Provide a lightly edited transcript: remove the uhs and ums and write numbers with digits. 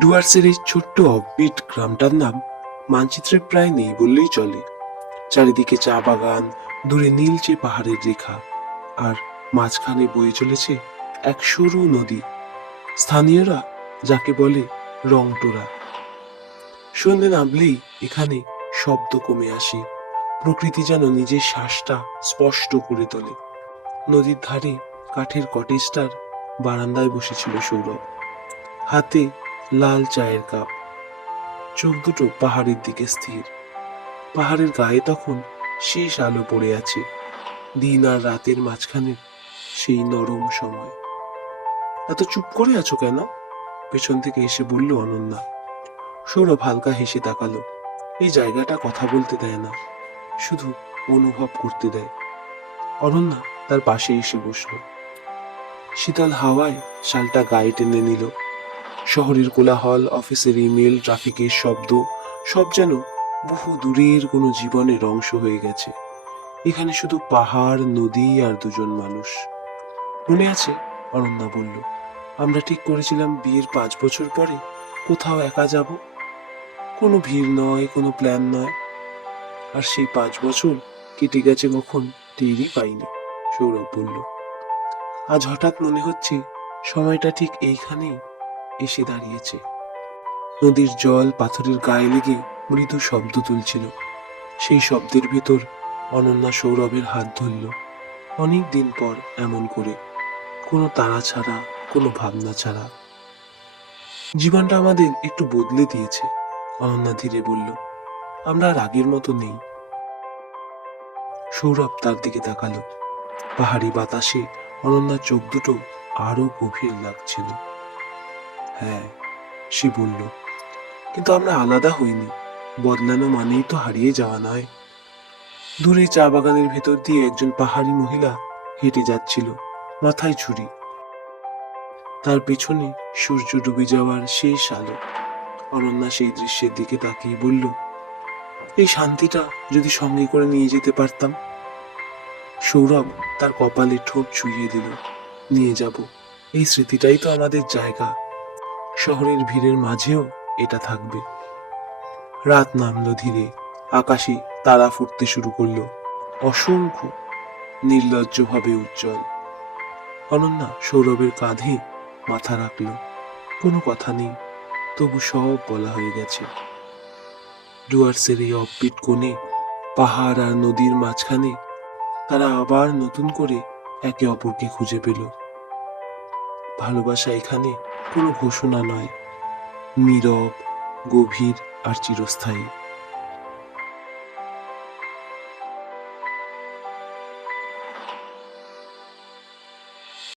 ডুয়ার্সের এই ছোট্ট অফবিট গ্রামটার নাম মানচিত্রে প্রায় নেই বললেই চলে। চারিদিকে চা বাগান, দূরে নীলচে পাহাড়ের রেখা, আর মাঝখানে বয়ে চলেছে এক সরু নদী, স্থানীয়রা যাকে বলে রংটোরা। সন্ধে নামলেই এখানে শব্দ কমে আসে, প্রকৃতি যেন নিজের শ্বাসটা স্পষ্ট করে তোলে। নদীর ধারে কাঠের কটেজটার বারান্দায় বসেছিল সৌরভ, হাতে লাল চায়ের কাপ, চোখ দুটো পাহাড়ের দিকে স্থির। পাহাড়ের গায়ে তখন শেষ আলো পড়ে আছে, দিন আর রাতের মাঝখানে সেই নরম সময়। এত চুপ করে আছো কেন? পেছন থেকে এসে বলল অনন্যা। সৌরভ হালকা হেসে তাকালো। এই জায়গাটা কথা বলতে দেয় না, শুধু অনুভব করতে দেয়। অনন্যা তার পাশে এসে বসলো। শীতল হাওয়ায় শালটা গায়ে টেনে নিল। শহরের কোলাহল, অফিসের ইমেল, ট্রাফিকের শব্দ, সব যেন বহু দূরের কোনো জীবনের অংশ হয়ে গেছে। এখানে শুধু পাহাড়, নদী আর দুজন মানুষ। মনে আছে? অনন্যা বলল, আমরা ঠিক করেছিলাম বিয়ের 5 বছর পরে কোথাও একা যাব। কোনো ভিড় নয়, কোনো প্ল্যান নয়। আর সেই 5 বছর কেটে গেছে কখন টেরই পাইনি, সৌরভ বলল। আজ হঠাৎ মনে হচ্ছে সময়টা ঠিক এইখানেই এসে দাঁড়িয়েছে। নদীর জল পাথরের গায়ে লেগে মৃদু শব্দ তুলছিল। সেই শব্দের ভেতর অনন্যা সৌরভের হাত ধরল। অনেক দিন পর এমন করে, কোনো তাড়া ছাড়া, কোনো ভাবনা ছাড়া। জীবনটা আমাদের একটু বদলে দিয়েছে, অনন্যা ধীরে বলল। আমরা আর আগের মতো নেই। সৌরভ তার দিকে তাকালো। পাহাড়ি বাতাসে অনন্যার চোখ দুটো আরো গভীর লাগছিল। হ্যাঁ, সে বলল, কিন্তু আমরা আলাদা হইনি। বদলানো মানেই তো হারিয়ে যাওয়া নয়। দূরে চা বাগানের ভেতর দিয়ে একজন পাহাড়ি মহিলা হেঁটে যাচ্ছিল, মাথায় ঝুড়ি। তার পেছনে সূর্য ডুবে যাওয়ার শেষ আলো। অনন্যা সেই দৃশ্যের দিকে তাকিয়ে বলল, এই শান্তিটা যদি সঙ্গে করে নিয়ে যেতে পারতাম। সৌরভ তার কপালে ঠোঁট ছুঁয়ে দিল। নিয়ে যাব, এই স্মৃতিটাই তো আমাদের জায়গা। শহরের ভিড়ের মাঝেও এটা থাকবে। রাত নামলো ধীরে, আকাশে তারা ফুটতে শুরু করলো, অসংখ্য, নির্লজ্জভাবে উজ্জ্বল। অনন্যা সৌরভের কাঁধে মাথা রাখল। কোনো কথা নেই, তবু সব বলা হয়ে গেছে। ডুয়ার্সের এই অফবিট কোণে, পাহাড় আর নদীর মাঝখানে তারা আবার নতুন করে একে অপরকে খুঁজে পেল। ভালোবাসা এখানে কোনো ঘোষণা নয়, নীরব, গভীর আর চিরস্থায়ী।